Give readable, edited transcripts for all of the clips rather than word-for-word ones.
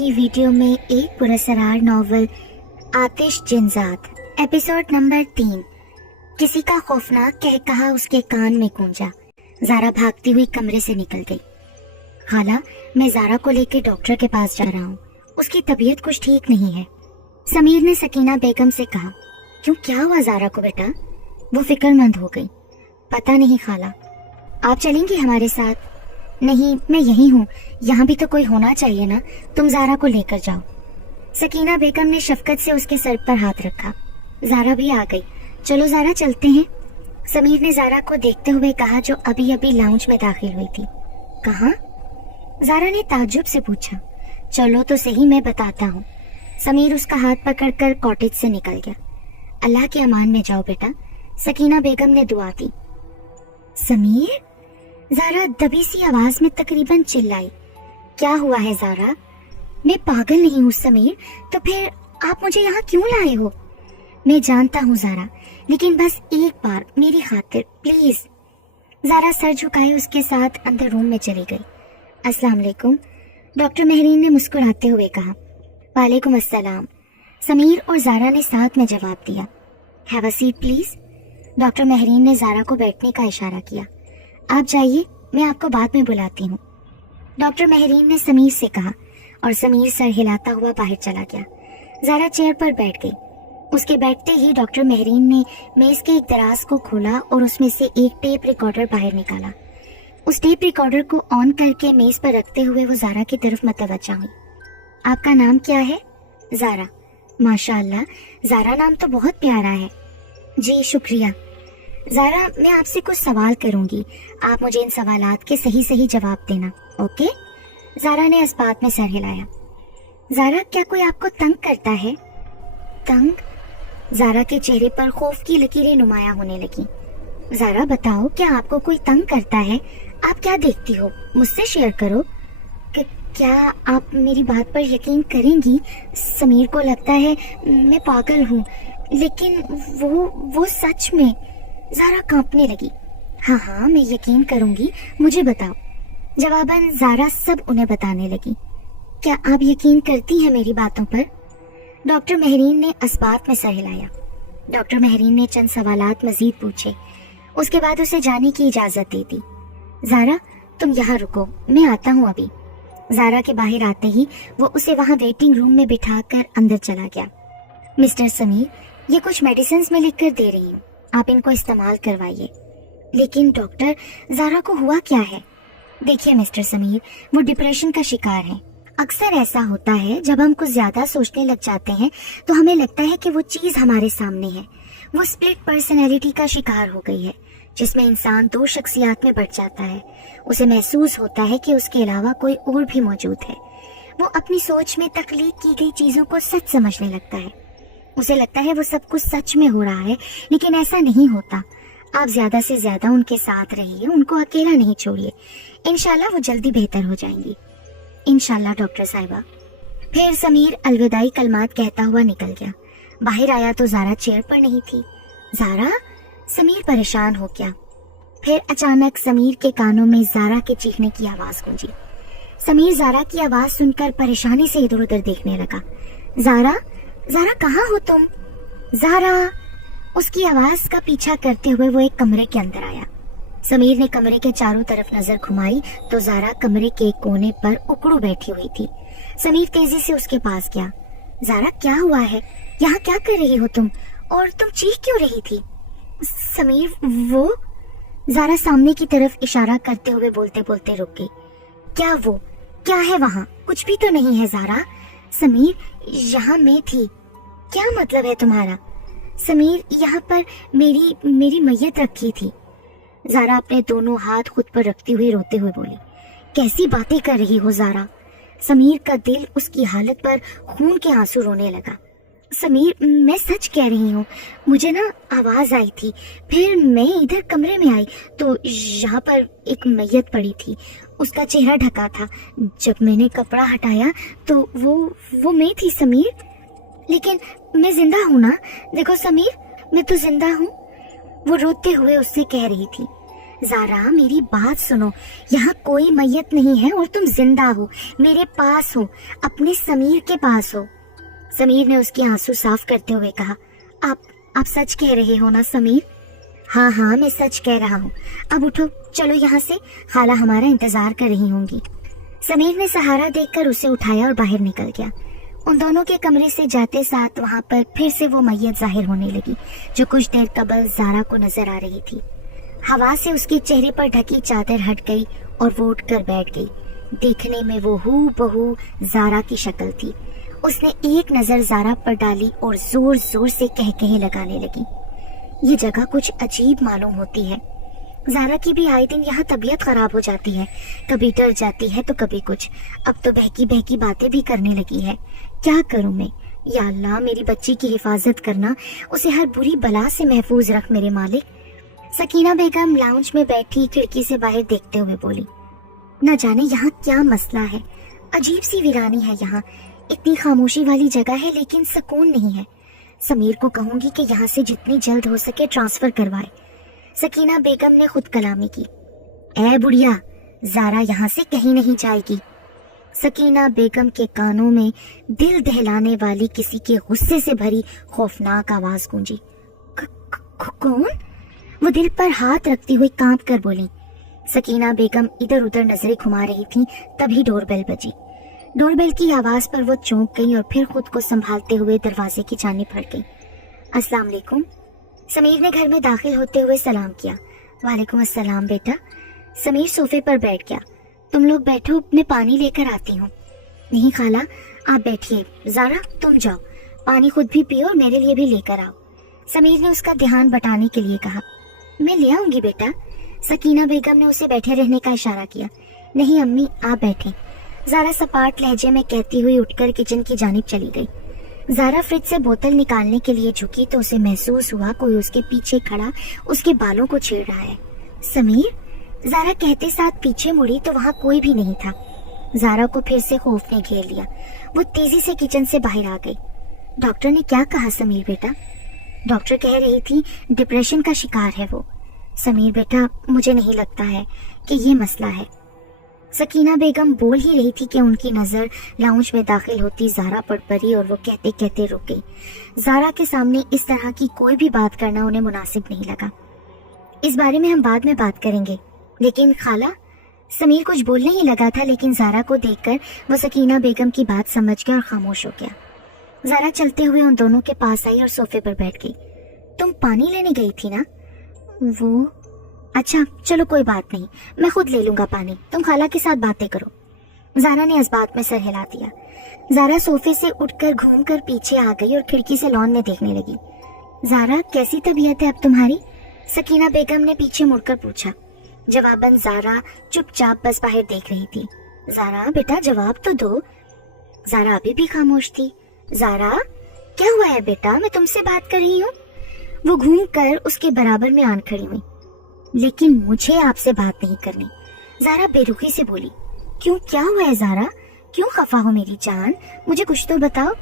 की वीडियो में एक पुरस्कार नॉवल आतिश जिनजात एपिसोड नंबर 3। किसी का खौफनाक कहकहा उसके कान में गूंजा। ज़ारा भागती हुई कमरे से निकल गई। खाला, मैं ज़ारा को लेकर डॉक्टर के पास जा रहा हूँ, उसकी तबीयत कुछ ठीक नहीं है। समीर ने सकीना बेगम से कहा। क्यों, क्या हुआ ज़ारा को बेटा? वो फिक्रमंद हो गई। पता नहीं खाला। आप चलेंगी हमारे साथ? नहीं, मैं यही हूँ, यहाँ भी तो कोई होना चाहिए ना, तुम ज़ारा को लेकर जाओ। सकीना बेगम ने शफकत से उसके सर पर हाथ रखा। ज़ारा भी आ गई। चलो ज़ारा चलते हैं, समीर ने ज़ारा को देखते हुए कहा, जो अभी अभी लाउंज में दाखिल हुई थी। कहाँ? ज़ारा ने ताज्जुब से पूछा। चलो तो सही, मैं बताता हूँ। समीर उसका हाथ पकड़कर कॉटेज से निकल गया। अल्लाह के अमान में जाओ बेटा, सकीना बेगम ने दुआ दी। समीर? ज़ारा दबी सी आवाज में तकरीबन चिल्लाई। क्या हुआ है ज़ारा? मैं पागल नहीं हूँ समीर, तो फिर आप मुझे यहाँ क्यों लाए हो? मैं जानता हूँ ज़ारा, लेकिन बस एक बार मेरी खातिर प्लीज। ज़ारा सर झुकाए उसके साथ अंदर रूम में चली गई। अस्सलाम वालेकुम, डॉक्टर महरीन ने मुस्कुराते हुए कहा। वालेकुम अस्सलाम, समीर और ज़ारा ने साथ में जवाब दिया। Have a seat please. Doctor Mehreen ने ज़ारा को बैठने का इशारा किया। आप जाइए, मैं आपको बाद में बुलाती हूँ, डॉक्टर महरीन ने समीर से कहा, और समीर सर हिलाता हुआ बाहर चला गया। ज़ारा चेयर पर बैठ गई। उसके बैठते ही डॉक्टर महरीन ने मेज के एक दराज को खोला और उसमें से एक टेप रिकॉर्डर बाहर निकाला। उस टेप रिकॉर्डर को ऑन करके मेज पर रखते हुए वो ज़ारा की तरफ मतवज्जा हुई। आपका नाम क्या है? ज़ारा। माशाअल्लाह, ज़ारा नाम तो बहुत प्यारा है। जी शुक्रिया। ज़ारा, मैं आपसे कुछ सवाल करूंगी, आप मुझे इन सवालात के सही सही जवाब देना, ओके? ज़ारा ने इस बात में सर हिलाया। ज़ारा, क्या कोई आपको तंग करता है? तंग? ज़ारा के चेहरे पर खौफ की लकीरें नुमाया होने लगी। ज़ारा बताओ, क्या आपको कोई तंग करता है? आप क्या देखती हो, मुझसे शेयर करो। क्या आप मेरी बात पर यकीन करेंगी? समीर को लगता है मैं पागल हूँ, लेकिन वो सच में। ज़ारा कांपने लगी। हाँ हाँ, मैं यकीन करूंगी, मुझे बताओ। जवाबन ज़ारा सब उन्हें बताने लगी। क्या आप यकीन करती हैं मेरी बातों पर? डॉक्टर महरीन ने इस बात में सर हिलाया। डॉक्टर महरीन ने चंद सवालात मजीद पूछे, उसके बाद उसे जाने की इजाजत दे दी। ज़ारा, तुम यहाँ रुको, मैं आता हूँ अभी। ज़ारा के बाहर आते ही वो उसे वहाँ वेटिंग रूम में बिठाकर अंदर चला गया। मिस्टर समीर, ये कुछ मेडिसिन में लिख कर दे रही हूँ, आप इनको इस्तेमाल करवाइए। लेकिन डॉक्टर, ज़ारा को हुआ क्या है? देखिए मिस्टर समीर, वो डिप्रेशन का शिकार है। अक्सर ऐसा होता है, जब हम कुछ ज्यादा सोचने लग जाते हैं तो हमें लगता है कि वो चीज हमारे सामने है। वो स्प्लिट पर्सनैलिटी का शिकार हो गई है, जिसमें इंसान दो शख्सियत में बट जाता है। उसे महसूस होता है कि उसके अलावा कोई और भी मौजूद है। वो अपनी सोच में तख्लीक की गई चीजों को सच समझने लगता है। उसे लगता है वो सब कुछ सच में हो रहा है, लेकिन ऐसा नहीं होता। आप ज्यादा से ज्यादा उनके साथ रहिए, उनको अकेला नहीं छोड़िए। इंशाल्लाह वो जल्दी बेहतर हो जाएंगी। इंशाल्लाह डॉक्टर साहिबा। फिर समीर अलविदाई कलमात कहता हुआ निकल गया। बाहर आया तो ज़ारा चेयर पर नहीं थी। ज़ारा? समीर परेशान हो गया। फिर अचानक समीर के कानों में ज़ारा के चीखने की आवाज गूंजी। समीर ज़ारा की आवाज सुनकर परेशानी से इधर उधर देखने लगा। ज़ारा, ज़ारा कहाँ हो तुम? ज़ारा! उसकी आवाज का पीछा करते हुए वो एक कमरे के अंदर आया। समीर ने कमरे के चारों तरफ नजर घुमाई तो ज़ारा कमरे के एक कोने पर उकड़ू बैठी हुई थी। समीर तेजी से उसके पास गया। ज़ारा, क्या हुआ है? यहाँ क्या कर रही हो तुम? और तुम चीख क्यों रही थी? समीर, वो? ज़ारा सामने की तरफ इशारा करते हुए बोलते बोलते रुक गई। क्या वो? क्या है वहाँ? कुछ भी तो नहीं है ज़ारा। समीर, यहाँ मैं थी। क्या मतलब है तुम्हारा? समीर, यहाँ पर मेरी मैयत रखी थी। ज़ारा अपने दोनों हाथ खुद पर रखती हुई रोते हुए बोली। कैसी बातें कर रही हो ज़ारा? समीर का दिल उसकी हालत पर खून के आंसू रोने लगा। समीर, मैं सच कह रही हूँ, मुझे ना आवाज आई थी, फिर मैं इधर कमरे में आई तो यहाँ पर एक मैयत पड़ी थी, उसका चेहरा ढका था। जब मैंने कपड़ा हटाया तो वो मैं थी समीर। लेकिन मैं जिंदा हूँ ना? देखो समीर, मैं तो जिंदा हूँ, वो रोते हुए उससे कह रही थी। ज़ारा मेरी बात सुनो, यहाँ कोई मैयत नहीं है और तुम जिंदा हो, मेरे पास हो, अपने समीर के पास हो। समीर ने उसके आंसू साफ करते हुए कहा, आप सच कह रहे हो ना समीर? हाँ हाँ मैं सच कह रहा हूँ, अब उठो चलो यहाँ से, खाला हमारा इंतजार कर रही होंगी। समीर ने सहारा देकर उसे उठाया और बाहर निकल गया। उन दोनों के कमरे से जाते साथ वहाँ पर फिर से वो मैयत जाहिर होने लगी जो कुछ देर कबल ज़ारा को नजर आ रही थी। हवा से उसके चेहरे पर ढकी चादर हट गई और वो उठकर बैठ गई। देखने में वो हूबहू ज़ारा की शक्ल थी। उसने एक नजर ज़ारा पर डाली और जोर जोर से कहकहे लगाने लगी। ये जगह कुछ अजीब मालूम होती है। ज़ारा की भी आए दिन यहाँ तबीयत खराब हो जाती है, कभी डर जाती है तो कभी कुछ। अब तो बहकी बहकी बातें भी करने लगी है। क्या करूँ मैं? या अल्लाह मेरी बच्ची की हिफाजत करना, उसे हर बुरी बला से महफूज रख मेरे मालिक। सकीना बेगम लाउंज में बैठी खिड़की से बाहर देखते हुए बोली, न जाने यहाँ क्या मसला है, अजीब सी वीरानी है यहाँ। इतनी खामोशी वाली जगह है लेकिन सुकून नहीं है। समीर को कहूंगी कि यहाँ से जितनी जल्द हो सके ट्रांसफर करवाए। सकीना बेगम ने खुद कलामी की। ए बुढ़िया, ज़ारा यहाँ से कहीं नहीं जाएगी। सकीना बेगम के कानों में दिल दहलाने वाली किसी के गुस्से से भरी खौफनाक आवाज गूंजी। कौन? वो दिल पर हाथ रखती हुई कांप कर बोली। सकीना बेगम इधर उधर नजरें घुमा रही थी, तभी डोरबेल बजी। डोरबेल की आवाज पर वो चौंक गई और फिर खुद को संभालते हुए दरवाजे की जानिब बढ़ गई। अस्सलाम वालेकुम। समीर ने घर में दाखिल होते हुए सलाम किया। वालेकुम अस्सलाम बेटा। समीर सोफे पर बैठ गया। तुम लोग बैठो, मैं पानी लेकर आती हूँ। नहीं खाला, आप बैठिए। ज़ारा तुम जाओ, पानी खुद भी पियो और मेरे लिए भी लेकर आओ। समीर ने उसका ध्यान बटाने के लिए कहा। मैं ले आऊंगी बेटा। सकीना बेगम ने उसे बैठे रहने का इशारा किया। नहीं अम्मी, आप बैठें। ज़ारा सपाट लहजे में कहती हुई उठकर किचन की जानिब चली गई। ज़ारा फ्रिज से बोतल निकालने के लिए झुकी तो उसे महसूस हुआ कोई उसके पीछे खड़ा उसके बालों को छेड़ रहा है। समीर? ज़ारा कहते साथ पीछे मुड़ी तो वहाँ कोई भी नहीं था। ज़ारा को फिर से खौफ ने घेर लिया। वो तेजी से किचन से बाहर आ गई। डॉक्टर ने क्या कहा समीर बेटा? डॉक्टर कह रही थी डिप्रेशन का शिकार है वो। समीर बेटा, मुझे नहीं लगता है कि ये मसला है। सकीना बेगम बोल ही रही थी कि उनकी नजर लाउंज में दाखिल होती ज़ारा पर पड़ी और वो कहते कहते रुक गई। ज़ारा के सामने इस तरह की कोई भी बात करना उन्हें मुनासिब नहीं लगा। इस बारे में हम बाद में बात करेंगे, लेकिन खाला। समीर कुछ बोलने ही लगा था, लेकिन ज़ारा को देखकर वो सकीना बेगम की बात समझ गया और खामोश हो गया। ज़ारा चलते हुए उन दोनों के पास आई और सोफे पर बैठ गई। तुम पानी लेने गई थी ना? वो अच्छा, चलो कोई बात नहीं, मैं खुद ले लूंगा पानी, तुम खाला के साथ बातें करो। ज़ारा ने इस बात में सर हिला दिया। ज़ारा सोफे से उठकर घूमकर पीछे आ गई और खिड़की से लॉन में देखने लगी। ज़ारा, कैसी तबीयत है अब तुम्हारी? सकीना बेगम ने पीछे मुड़कर पूछा। जवाबन ज़ारा चुपचाप बस बाहर देख रही थी। ज़ारा बेटा, जवाब तो दो। ज़ारा अभी भी खामोश थी। ज़ारा, क्या हुआ है बेटा? मैं तुमसे बात कर रही हूँ। वो घूमकर उसके बराबर में आन खड़ी हुई। लेकिन मुझे आपसे बात नहीं करनी, ज़ारा बेरुखी से बोली। क्यों, क्या हुआ है ज़ारा? क्यों खफा हो मेरी जान? मुझे कुछ तो बताओ।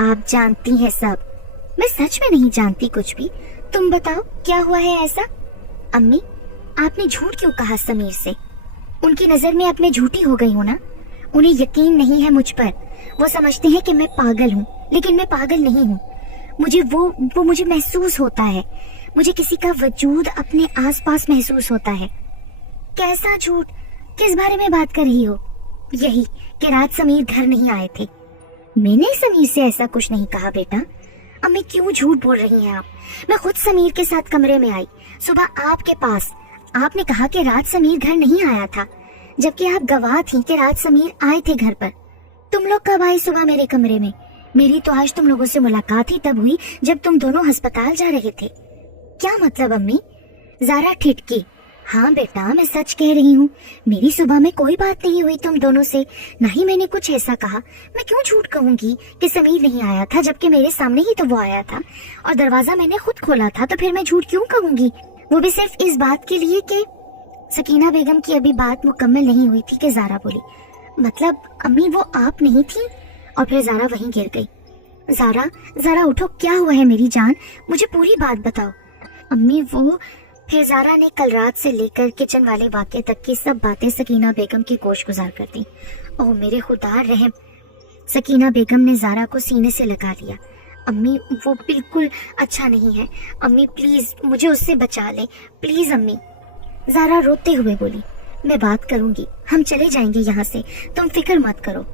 आप जानती हैं सब। मैं सच में नहीं जानती कुछ भी। तुम बताओ क्या हुआ है ऐसा? अम्मी, आपने झूठ क्यों कहा समीर से? उनकी नजर में अब मैं झूठी हो गई हूँ ना? उन्हें यकीन नहीं है मुझ पर। वो समझते हैं कि मैं पागल हूँ, लेकिन मैं पागल नहीं हूँ। मुझे महसूस होता है। मुझे किसी का वजूद अपने आसपास महसूस होता है। कैसा झूठ? किस बारे में बात कर रही हो? यही कि रात समीर घर नहीं आए थे। मैंने समीर से ऐसा कुछ नहीं कहा बेटा। अम्मी, क्यों झूठ बोल रही हैं आप? मैं खुद समीर के साथ कमरे में आई, सुबह आपके पास। आपने कहा कि रात समीर घर नहीं आया था, जबकि आप गवाह थी कि रात समीर आए थे घर पर। तुम लोग कब आए सुबह मेरे कमरे में? मेरी तो आज तुम लोगों से मुलाकात ही तब हुई जब तुम दोनों अस्पताल जा रहे थे। क्या मतलब अम्मी? ज़ारा ठिठकी। हाँ बेटा, मैं सच कह रही हूँ। मेरी सुबह में कोई बात नहीं हुई तुम दोनों से, न ही मैंने कुछ ऐसा कहा। मैं क्यों झूठ कहूंगी कि समीर नहीं आया था, जबकि मेरे सामने ही तो वो आया था और दरवाजा मैंने खुद खोला था। तो फिर मैं झूठ क्यों कहूंगी? वो भी सिर्फ इस बात के लिए कि सकीना बेगम की अभी बात मुकम्मल नहीं हुई थी कि ज़ारा बोली, मतलब अम्मी वो आप नहीं थी? और फिर ज़ारा वहीं गिर गई। ज़ारा उठो, क्या हुआ है मेरी जान? मुझे पूरी बात बताओ। अम्मी वो फिर ज़ारा ने कल रात से लेकर किचन वाले वाक़े तक की सब बातें सकीना बेगम की गोश गुजार कर दी। ओह मेरे खुदा रहम। सकीना बेगम ने ज़ारा को सीने से लगा लिया। अम्मी वो बिल्कुल अच्छा नहीं है, अम्मी प्लीज़ मुझे उससे बचा ले, प्लीज़ अम्मी। ज़ारा रोते हुए बोली, मैं बात करूंगी, हम चले जाएंगे यहाँ से, तुम फिक्र मत करो।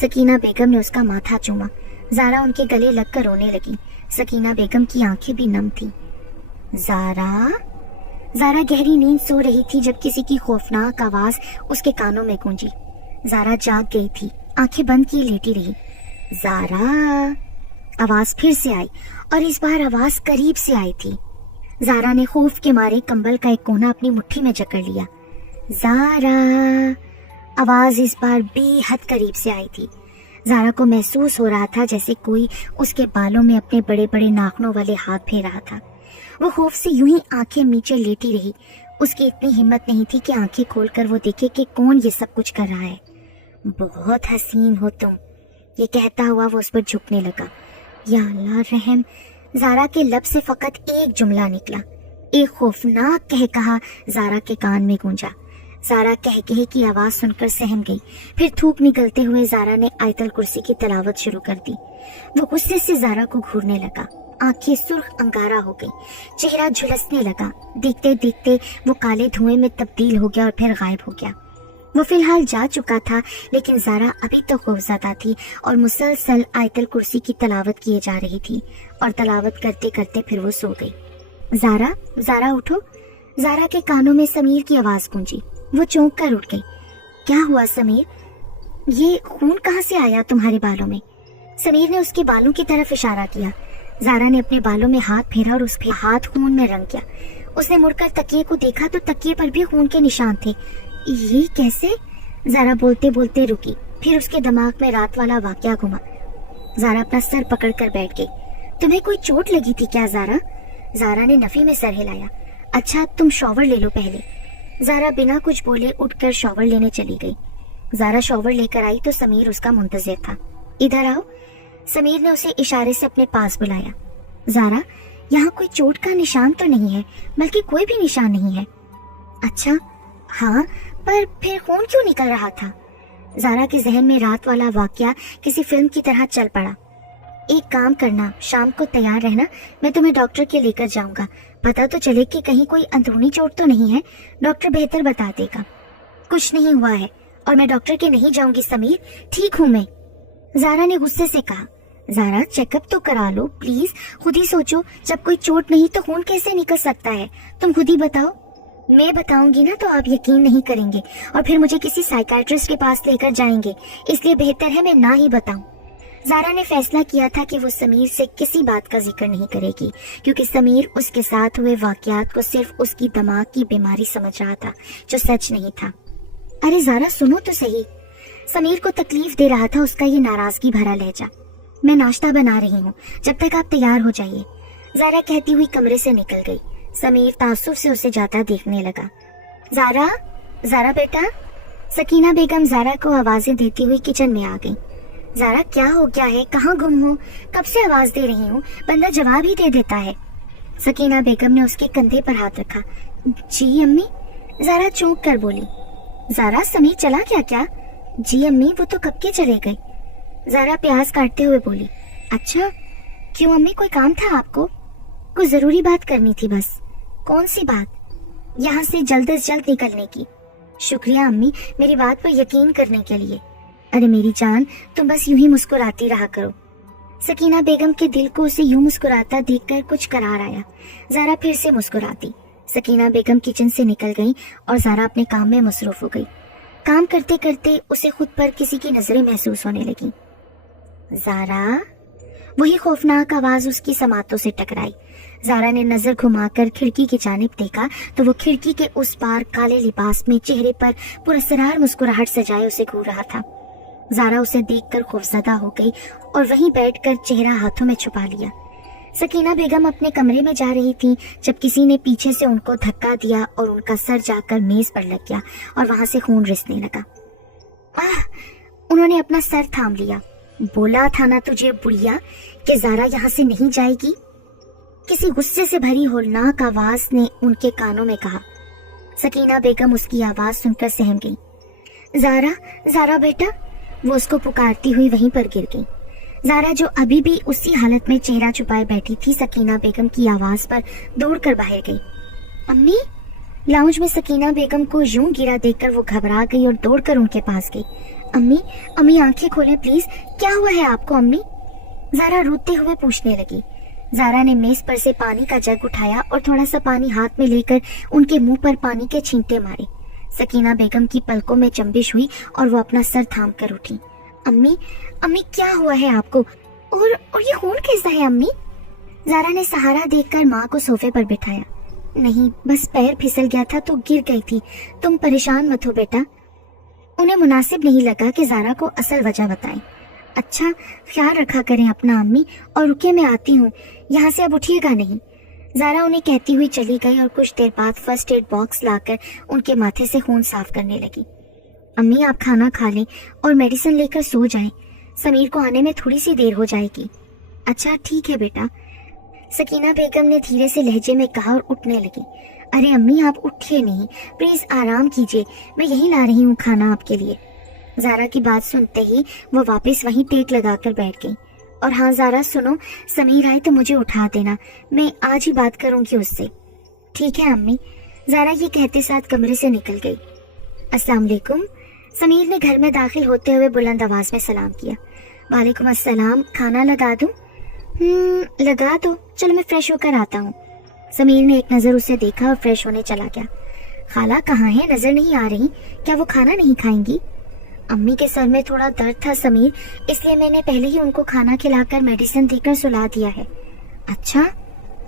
सकीना बेगम ने उसका माथा चूमा। ज़ारा उनके गले लगकर रोने लगी। सकीना बेगम की आंखें भी नम थी। ज़ारा गहरी नींद सो रही थी जब किसी की खौफनाक आवाज उसके कानों में गूंजी। ज़ारा जाग गई थी, आंखें बंद किए लेटी रही। ज़ारा, आवाज फिर से आई और इस बार आवाज करीब से आई थी। ज़ारा ने खौफ के मारे कंबल का एक कोना अपनी मुट्ठी में जकड़ लिया। ज़ारा, आवाज इस बार बेहद करीब से आई थी। ज़ारा को महसूस हो रहा था जैसे कोई उसके बालों में अपने बड़े बड़े नाखूनों वाले हाथ फेर रहा था। वो खौफ से यूं ही आंखें नीचे लेटी रही। उसकी इतनी हिम्मत नहीं थी कि आंखें खोलकर वो देखे कि कौन ये सब कुछ कर रहा है। बहुत हसीन हो तुम, ये कहता हुआ वो उस पर झुकने लगा। या अल्लाह रहम। ज़ारा के लब से फकत एक जुमला निकला। एक खौफनाक कहकहा ज़ारा के कान में गूंजा। ज़ारा कहकहे की आवाज सुनकर सहम गई। फिर थूक निकलते हुए ज़ारा ने आयतल कुर्सी की तिलावत शुरू कर दी। वो गुस्से से ज़ारा को घूरने लगा। आंखें सुर्ख अंगारा हो गई, चेहरा झुलसने लगा। देखते देखते वो काले धुएं में तब्दील हो गया और फिर गायब हो गया। वो फिलहाल जा चुका था, लेकिन ज़ारा अभी तो खौफज़दा थी और मुसलसल आयतल कुर्सी की तलावत किए जा रही थी और तलावत करते करते फिर वो सो गई। ज़ारा उठो। ज़ारा के कानों में समीर की आवाज गूंजी। वो चौंक कर उठ गई। क्या हुआ समीर? ये खून कहाँ से आया तुम्हारे बालों में? समीर ने उसके बालों की तरफ इशारा किया। ज़ारा ने अपने बालों में हाथ फेरा और उसके हाथ खून में रंग गया। उसने मुड़कर तकिए को देखा तो तकिए पर भी खून के निशान थे। ये कैसे? ज़ारा बोलते बोलते रुकी। फिर उसके दिमाग में रात वाला वाकया घुमा। ज़ारा अपना सर पकड़कर बैठ गई। तुम्हें कोई चोट लगी थी क्या ज़ारा? ज़ारा ने नफी में सर हिलाया। अच्छा तुम शॉवर ले लो पहले। ज़ारा बिना कुछ बोले उठकर शॉवर लेने चली गई। ज़ारा शॉवर लेकर आई तो समीर उसका मुंतजिर था। इधर आओ। समीर ने उसे इशारे से अपने पास बुलाया। ज़ारा, यहाँ कोई चोट का निशान तो नहीं है, बल्कि कोई भी निशान नहीं है। अच्छा हाँ, पर फिर खून क्यों निकल रहा था? ज़ारा के जहन में रात वाला वाकया किसी फिल्म की तरह चल पड़ा। एक काम करना, शाम को तैयार रहना, मैं तुम्हें डॉक्टर के लेकर जाऊंगा। पता तो चले कि कहीं कोई अंदरूनी चोट तो नहीं है, डॉक्टर बेहतर बता देगा। कुछ नहीं हुआ है और मैं डॉक्टर के नहीं जाऊंगी समीर, ठीक हूँ मैं। ज़ारा ने गुस्से से कहा। ज़ारा चेकअप तो करा लो प्लीज, खुद ही सोचो, जब कोई चोट नहीं तो खून कैसे निकल सकता है? तुम खुद ही बताओ। मैं बताऊंगी ना तो आप यकीन नहीं करेंगे और फिर मुझे किसी साइकियाट्रिस्ट के पास लेकर जाएंगे, इसलिए बेहतर है मैं ना ही बताऊं। ज़ारा ने फैसला किया था कि वो समीर से किसी बात का जिक्र नहीं करेगी, क्योंकि समीर उसके साथ हुए वाकयात को सिर्फ उसकी दिमाग की बीमारी समझ रहा था, जो सच नहीं था। अरे ज़ारा सुनो तो सही। समीर को तकलीफ दे रहा था उसका ये नाराजगी भरा लहजा। मैं नाश्ता बना रही हूँ, जब तक आप तैयार हो जाइए। ज़ारा कहती हुई कमरे से निकल गई। समीर तासुब से उसे जाता देखने लगा। ज़ारा बेटा। सकीना बेगम ज़ारा को आवाजें देती हुई किचन में आ गई। ज़ारा क्या हो गया है, कहाँ गुम हो? कब से आवाज दे रही हूँ, बंदा जवाब ही दे देता है। सकीना बेगम ने उसके कंधे पर हाथ रखा। जी अम्मी। ज़ारा चौंक कर बोली। ज़ारा समीर चला क्या? जी अम्मी, वो तो कब के चले गए। ज़ारा प्याज काटते हुए बोली। अच्छा क्यों अम्मी, कोई काम था आपको? कोई जरूरी बात करनी थी बस। कौन सी बात? यहाँ से जल्द से जल्द निकलने की। शुक्रिया अम्मी मेरी बात पर यकीन करने के लिए। अरे मेरी जान, तुम बस यूं ही मुस्कुराती रहा करो। सकीना बेगम के दिल को उसे यूं मुस्कुराता देखकर कुछ करार आया। ज़ारा फिर से मुस्कुराती। सकीना बेगम किचन से निकल गई और ज़ारा अपने काम में मसरूफ हो गई। काम करते करते उसे खुद पर किसी की नजरें महसूस होने लगी। ज़ारा, वही खौफनाक आवाज उसकी समातों से टकराई। ज़ारा ने नजर घुमाकर खिड़की की जानिब देखा तो वो खिड़की के उस पार काले लिबास में चेहरे पर पुरस्कार मुस्कुराहट सजाए उसे घूर रहा था। ज़ारा उसे देखकर खौफजदा हो गई और वहीं बैठकर चेहरा हाथों में छुपा लिया। सकीना बेगम अपने कमरे में जा रही थी जब किसी ने पीछे से उनको धक्का दिया और उनका सर जाकर मेज पर लग गया और वहां से खून रिसने लगा। उन्होंने अपना सर थाम लिया। बोला था ना तुझे बुढ़िया कि ज़ारा यहाँ से नहीं जाएगी। किसी गुस्से से भरी होलनाक आवाज ने उनके कानों में कहा। सकीना बेगम उसकी आवाज सुनकर सहम गई। ज़ारा, ज़ारा बेटा, वो उसको पुकारती हुई वहीं पर गिर गई। ज़ारा जो अभी भी उसी हालत में चेहरा छुपाए बैठी थी, सकीना बेगम की आवाज पर दौड़कर बाहर गई। अम्मी! लाउंज में सकीना बेगम को यूं गिरा देखकर वो घबरा गई और दौड़कर उनके पास गई। अम्मी, अम्मी आंखें खोलें प्लीज, क्या हुआ है आपको अम्मी? ज़ारा रोते हुए पूछने लगी। ज़ारा ने मेज पर से पानी का जग उठाया और थोड़ा सा पानी हाथ में लेकर उनके मुंह पर पानी के छींटे मारे। सकीना बेगम की पलकों में चंबिश हुई और वो अपना सर थाम कर उठी। अम्मी, अम्मी क्या हुआ है आपको? और ये खून कैसा है अम्मी? ज़ारा ने सहारा देखकर माँ को सोफे पर बिठाया। नहीं, बस पैर फिसल गया था तो गिर गई थी, तुम परेशान मत हो बेटा। उन्हें मुनासिब नहीं लगा कि ज़ारा को असल वजह बताएं। अच्छा, ख्याल रखा करें अपना अम्मी, और रुके मैं आती हूँ, यहाँ से अब उठिएगा नहीं। ज़ारा उन्हें कहती हुई चली गई और कुछ देर बाद फर्स्ट एड बॉक्स लाकर उनके माथे से खून साफ करने लगी। अम्मी आप खाना खा लें और मेडिसिन लेकर सो जाएं, समीर को आने में थोड़ी सी देर हो जाएगी। अच्छा ठीक है बेटा, सकीना बेगम ने धीरे से लहजे में कहा और उठने लगी। अरे अम्मी आप उठिए नहीं, प्लीज आराम कीजिए, मैं यही ला रही हूँ खाना आपके लिए। ज़ारा की बात सुनते ही वो वापस वहीं टेक लगाकर बैठ गई। और हाँ ज़ारा सुनो, समीर आए तो मुझे उठा देना, मैं आज ही बात करूंगी उससे। ठीक है अम्मी। ज़ारा ये कहते साथ कमरे से निकल गई। अस्सलाम वालेकुम। समीर ने घर में दाखिल होते हुए बुलंद आवाज में सलाम किया। वालेकुम अस्सलाम, खाना लगा दूं? लगा दो, चलो मैं फ्रेश होकर आता हूँ। समीर ने एक नजर उसे देखा और फ्रेश होने चला गया। खाला कहाँ है, नजर नहीं आ रही, क्या वो खाना नहीं खाएंगी? अम्मी के सर में थोड़ा दर्द था समीर, इसलिए मैंने पहले ही उनको खाना खिलाकर मेडिसिन देकर सुला दिया है। अच्छा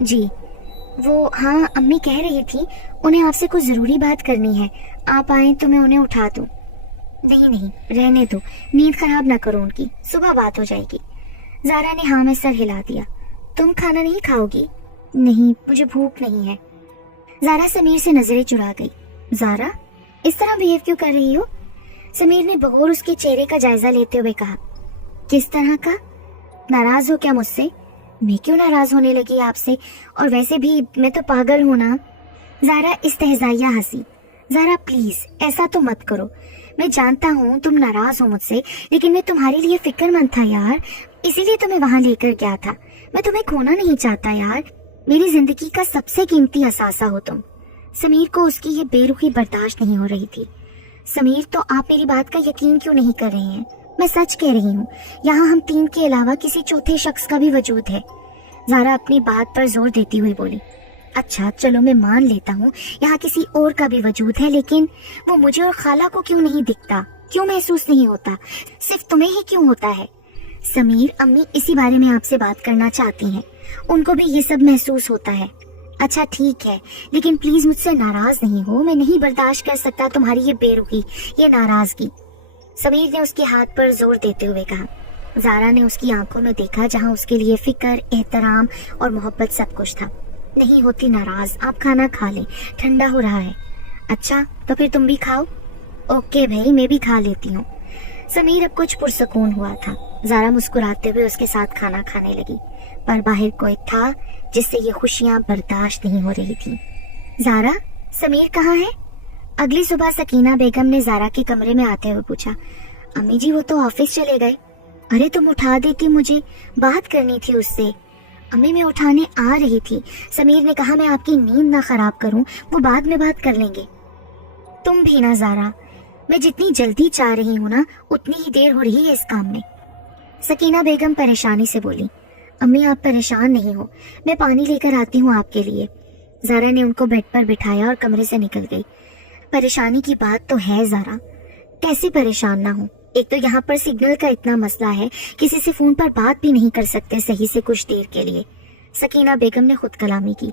जी। वो हाँ, अम्मी कह रही थी उन्हें आपसे कुछ जरूरी बात करनी है, आप आए तो मैं उन्हें उठा दूं। नहीं नहीं, रहने दो, नींद खराब ना करो उनकी, सुबह बात हो जाएगी। ज़ारा ने हाँ में सर हिला दिया। तुम खाना नहीं खाओगी? नहीं, मुझे भूख नहीं है। ज़ारा समीर से नजरें चुरा गई। ज़ारा इस तरह बिहेव क्यों कर रही हो? समीर ने बगौर उसके चेहरे का जायजा लेते हुए कहा। किस तरह का? नाराज हो क्या मुझसे? मैं क्यों नाराज होने लगी आपसे, और वैसे भी मैं तो पागल हूं ना। ज़ारा इस्तेहज़ाइया हंसी। ज़ारा प्लीज ऐसा तो मत करो, मैं जानता हूँ तुम नाराज हो मुझसे, लेकिन मैं तुम्हारे लिए फिक्रमंद था यार, इसीलिए तुम्हें वहां लेकर गया था। मैं तुम्हें खोना नहीं चाहता यार, मेरी जिंदगी का सबसे कीमती असासा हो तुम। समीर को उसकी ये बेरुखी बर्दाश्त नहीं हो रही थी। समीर तो आप मेरी बात का यकीन क्यों नहीं कर रहे हैं? मैं सच कह रही हूँ, यहाँ हम तीन के अलावा किसी चौथे शख्स का भी वजूद है। ज़ारा अपनी बात पर जोर देती हुई बोली। अच्छा चलो मैं मान लेता हूँ यहाँ किसी और का भी वजूद है, लेकिन वो मुझे और खाला को क्यों नहीं दिखता, क्यों महसूस नहीं होता, सिर्फ तुम्हें ही क्यों होता है? समीर, अम्मी इसी बारे में आपसे बात करना चाहती हैं, उनको भी ये सब महसूस होता है। अच्छा ठीक है, लेकिन प्लीज मुझसे नाराज नहीं हो, मैं नहीं बर्दाश्त कर सकता तुम्हारी ये बेरुखी, ये नाराजगी। समीर ने उसके हाथ पर जोर देते हुए कहा। ज़ारा ने उसकी आंखों में देखा, जहाँ उसके लिए फिक्र, एहतराम और मोहब्बत सब कुछ था। नहीं होती नाराज, आप खाना खा लें, ठंडा हो रहा है। अच्छा तो फिर तुम भी खाओ। ओके भाई, मैं भी खा लेती हूँ। समीर अब कुछ पुरसकून हुआ था। ज़ारा मुस्कुराते हुए उसके साथ खाना खाने लगी, पर बाहर कोई था जिससे ये खुशियाँ बर्दाश्त नहीं हो रही थी। ज़ारा, समीर कहाँ है? अगली सुबह सकीना बेगम ने ज़ारा के कमरे में आते हुए पूछा। अम्मी जी वो तो ऑफिस चले गए। अरे तुम उठा देती, मुझे बात करनी थी उससे। अम्मी मैं उठाने आ रही थी, समीर ने कहा मैं आपकी नींद ना खराब करूं, वो बाद में बात कर लेंगे। तुम भी ना ज़ारा, मैं जितनी जल्दी चाह रही हूँ ना, उतनी ही देर हो रही है इस काम में। सकीना बेगम परेशानी से बोली। अम्मी आप परेशान नहीं हो, मैं पानी लेकर आती हूँ आपके लिए। ज़ारा ने उनको बेड पर बिठाया और कमरे से निकल गई। परेशानी की बात तो है ज़ारा, कैसे परेशान ना हो? एक तो यहाँ पर सिग्नल का इतना मसला है, किसी से फोन पर बात भी नहीं कर सकते सही से कुछ देर के लिए। सकीना बेगम ने खुद कलामी की।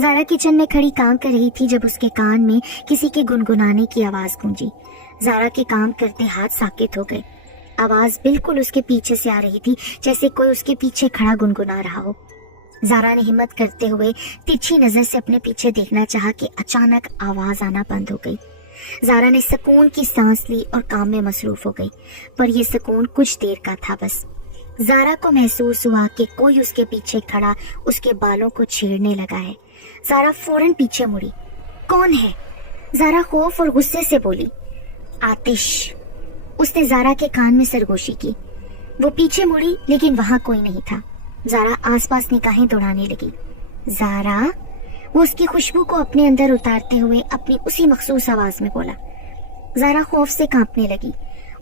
ज़ारा किचन में खड़ी काम कर रही थी जब उसके कान में किसी के गुनगुनाने की आवाज गूंजी। ज़ारा के काम करते हाथ साकित हो गए। आवाज बिल्कुल उसके पीछे से आ रही थी, जैसे कोई उसके पीछे खड़ा गुनगुना रहा हो। ज़ारा ने हिम्मत करते हुए तिरछी नजर से अपने पीछे देखना चाहा कि अचानक आवाज आना बंद हो गई। ज़ारा ने सुकून की सांस ली और काम में मसरूफ हो गई, पर यह सुकून कुछ देर का था बस। زارا کو محسوس ہوا کہ کوئی اس کے پیچھے کھڑا اس کے بالوں کو چھیڑنے لگا ہے۔ زارا فوراً پیچھے مڑی۔ کون ہے؟ زارا خوف اور غصے سے بولی۔ آتش۔ اس نے زارا کے کان میں سرگوشی کی۔ وہ پیچھے مڑی لیکن وہاں کوئی نہیں تھا۔ زارا آس پاس نگاہیں دوڑانے لگی۔ زارا؟ وہ اس کی خوشبو کو اپنے اندر اتارتے ہوئے اپنی اسی مخصوص آواز میں بولا۔ زارا خوف سے کانپنے لگی۔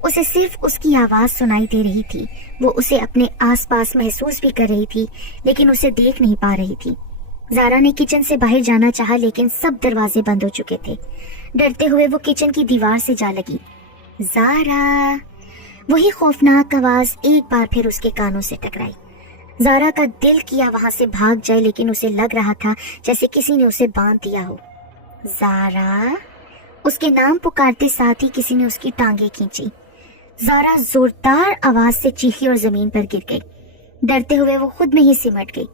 اسے صرف اس کی آواز سنائی دے رہی تھی۔ وہ اسے اپنے آس پاس محسوس بھی کر رہی تھی لیکن اسے دیکھ نہیں پا رہی تھی۔ زارا نے کچن سے باہر جانا چاہا لیکن سب دروازے بند ہو چکے تھے۔ ڈرتے ہوئے وہ کچن کی دیوار سے جا لگی۔ زارا! وہی خوفناک آواز ایک بار پھر اس کے کانوں سے ٹکرائی۔ زارا کا دل کیا وہاں سے بھاگ جائے لیکن اسے لگ رہا تھا جیسے کسی نے اسے باندھ دیا ہو۔ زارا! اس کے نام پکارتے ساتھ ہی کسی نے اس کی ٹانگیں کھینچی۔ زارا زوردار آواز سے چیخی اور زمین پر گر گئی۔ ڈرتے ہوئے وہ خود میں ہی سمٹ گئی۔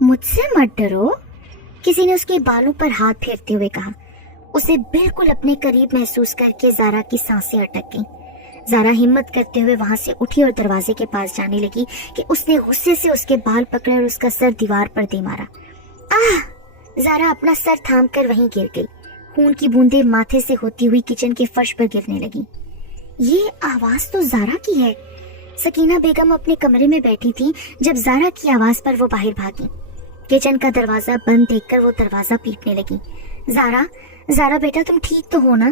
مجھ سے مت ڈرو، کسی نے اس کے بالوں پر ہاتھ پھیرتے ہوئے کہا۔ اسے بالکل اپنے قریب محسوس کر کے زارا کی سانسیں اٹک گئیں۔ زارا ہمت کرتے ہوئے وہاں سے اٹھی اور دروازے کے پاس جانے لگی کہ اس نے غصے سے اس کے بال پکڑے اور اس کا سر دیوار پر دے مارا۔ آہ! زارا اپنا سر تھام کر وہیں گر گئی۔ خون کی بوندیں ماتھے سے ہوتی ہوئی کچن کے فرش پر گرنے لگی۔ یہ آواز تو زارا کی ہے۔ سکینہ بیگم اپنے کمرے میں بیٹھی تھی جب زارا کی آواز پر وہ باہر بھاگی۔ کچن کا دروازہ بند دیکھ کر وہ دروازہ پیٹنے لگی۔ زارا! زارا بیٹا تم ٹھیک تو ہو نا؟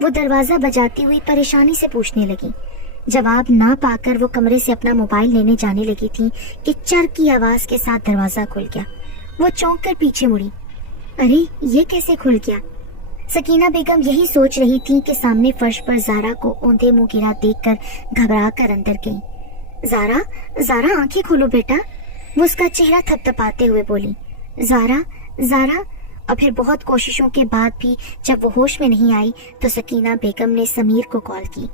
وہ دروازہ بجاتی ہوئی پریشانی سے پوچھنے لگی۔ جواب نہ پا کر وہ کمرے سے اپنا موبائل لینے جانے لگی تھی کہ چر کی آواز کے ساتھ دروازہ کھل گیا۔ وہ چونک کر پیچھے مڑی۔ ارے یہ کیسے کھل گیا؟ سکینہ بیگم یہی سوچ رہی تھی کہ سامنے فرش پر زارا کو اوندھے منہ گرا دیکھ کر گھبرا کر اندر گئی۔ زارا! زارا آنکھیں کھولو بیٹا، وہ اس کا چہرہ تھپتھپاتے ہوئے بولی۔ زارا! زارا! اور پھر بہت کوششوں کے بعد بھی جب وہ ہوش میں نہیں آئی تو سکینہ بیگم نے سمیر کو کال کی۔